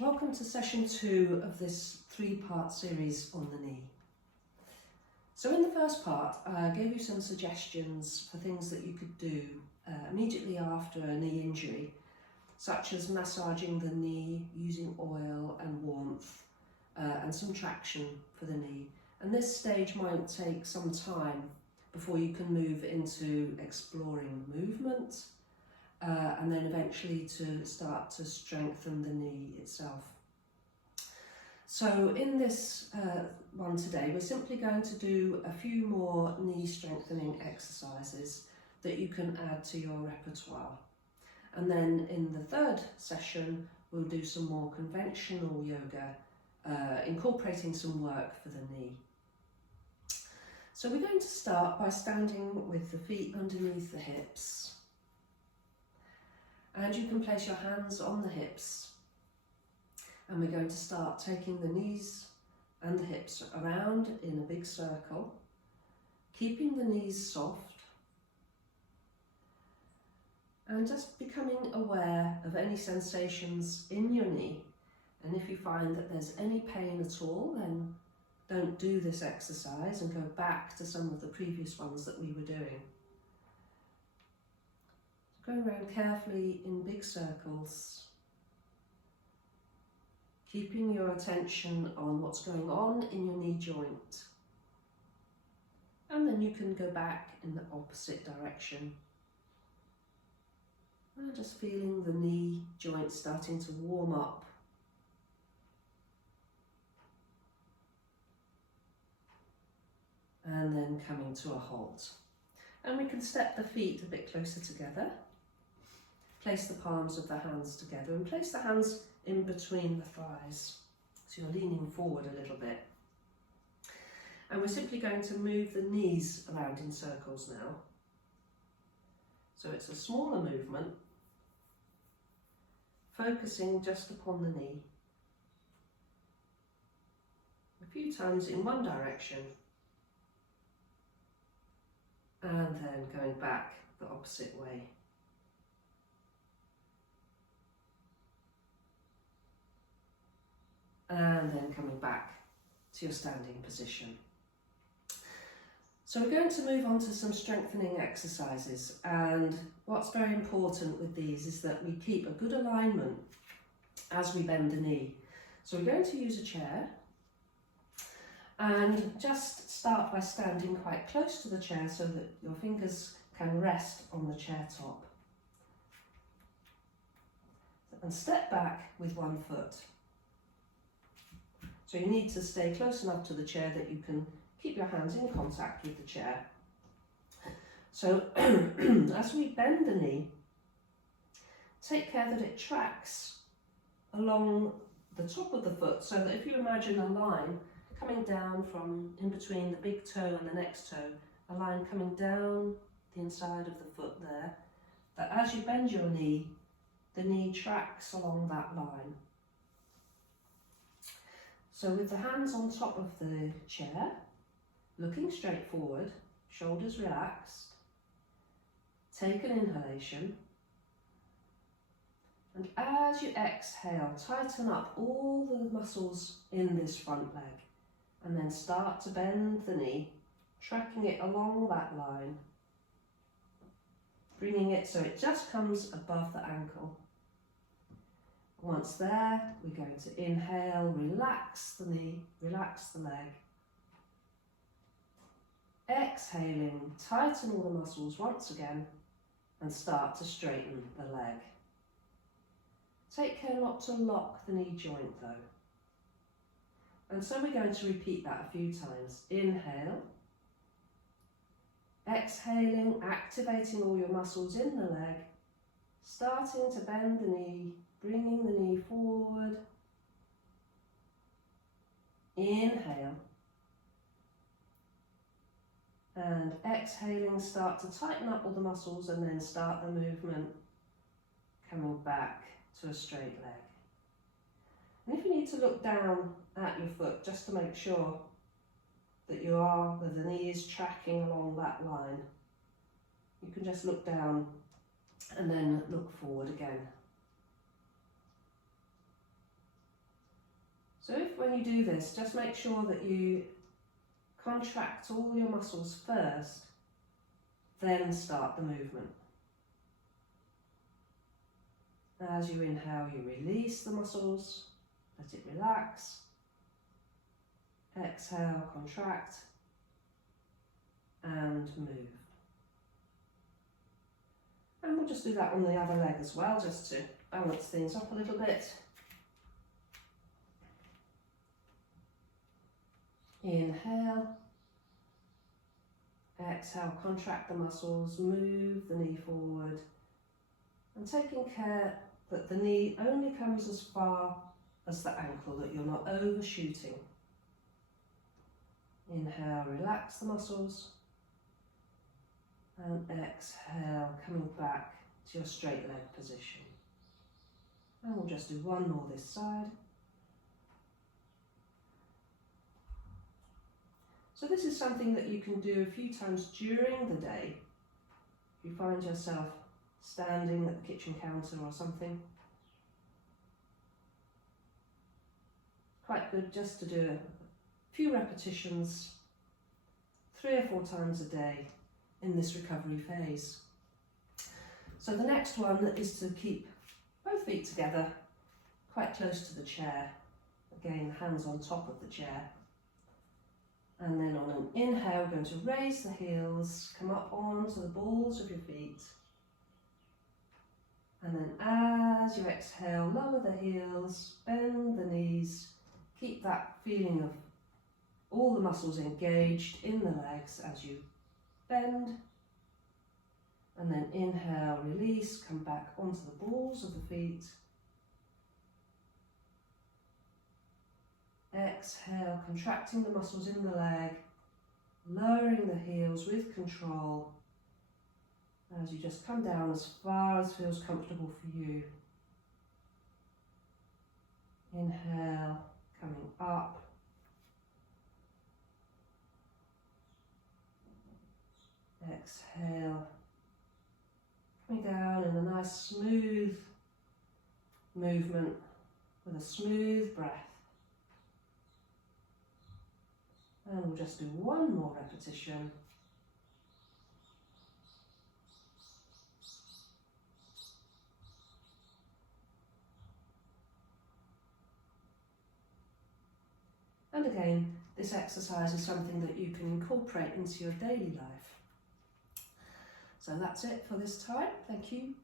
Welcome to session 2 of this 3-part series on the knee. So in the first part, I gave you some suggestions for things that you could do immediately after a knee injury, such as massaging the knee, using oil and warmth, and some traction for the knee. And this stage might take some time before you can move into exploring movement, and then eventually to start to strengthen the knee itself. So in this one today, we're simply going to do a few more knee strengthening exercises that you can add to your repertoire. And then in the third session, we'll do some more conventional yoga, incorporating some work for the knee. So we're going to start by standing with the feet underneath the hips. And you can place your hands on the hips, and we're going to start taking the knees and the hips around in a big circle, keeping the knees soft and just becoming aware of any sensations in your knee. And if you find that there's any pain at all, then don't do this exercise and go back to some of the previous ones that we were doing. Going around carefully in big circles, keeping your attention on what's going on in your knee joint. And then you can go back in the opposite direction. And just feeling the knee joint starting to warm up. And then coming to a halt. And we can step the feet a bit closer together. Place the palms of the hands together and place the hands in between the thighs. So you're leaning forward a little bit. And we're simply going to move the knees around in circles now. So it's a smaller movement, focusing just upon the knee. A few times in one direction, and then going back the opposite way. And then coming back to your standing position. So we're going to move on to some strengthening exercises, and what's very important with these is that we keep a good alignment as we bend the knee. So we're going to use a chair and just start by standing quite close to the chair so that your fingers can rest on the chair top. And step back with one foot. So you need to stay close enough to the chair that you can keep your hands in contact with the chair. So as we bend the knee, take care that it tracks along the top of the foot, so that if you imagine a line coming down from in between the big toe and the next toe, a line coming down the inside of the foot there, that as you bend your knee, the knee tracks along that line. So with the hands on top of the chair, looking straight forward, shoulders relaxed, take an inhalation, and as you exhale, tighten up all the muscles in this front leg, and then start to bend the knee, tracking it along that line, bringing it so it just comes above the ankle. Once there, we're going to inhale, relax the knee, relax the leg. Exhaling, tighten all the muscles once again and start to straighten the leg. Take care not to lock the knee joint though. And so we're going to repeat that a few times. Inhale, exhaling, activating all your muscles in the leg, starting to bend the knee, bringing the knee forward. Inhale. And exhaling, start to tighten up all the muscles and then start the movement coming back to a straight leg. And if you need to look down at your foot just to make sure that the knee is tracking along that line, you can just look down and then look forward again. when you do this, just make sure that you contract all your muscles first, then start the movement. As you inhale, you release the muscles, let it relax. Exhale, contract, and move. And we'll just do that on the other leg as well, just to balance things up a little bit. Inhale. Exhale, contract the muscles, move the knee forward, and taking care that the knee only comes as far as the ankle, that you're not overshooting. Inhale, relax the muscles, and exhale, coming back to your straight leg position. And we'll just do one more this side. So this is something that you can do a few times during the day. If you find yourself standing at the kitchen counter or something, quite good just to do a few repetitions 3 or 4 times a day in this recovery phase. So the next one is to keep both feet together quite close to the chair. Again, hands on top of the chair. And then on an inhale, we're going to raise the heels, come up onto the balls of your feet. And then as you exhale, lower the heels, bend the knees, keep that feeling of all the muscles engaged in the legs as you bend. And then inhale, release, come back onto the balls of the feet. Exhale, contracting the muscles in the leg, lowering the heels with control as you just come down as far as feels comfortable for you. Inhale, coming up. Exhale, coming down in a nice smooth movement with a smooth breath. And we'll just do one more repetition. And again, this exercise is something that you can incorporate into your daily life. So that's it for this time. Thank you.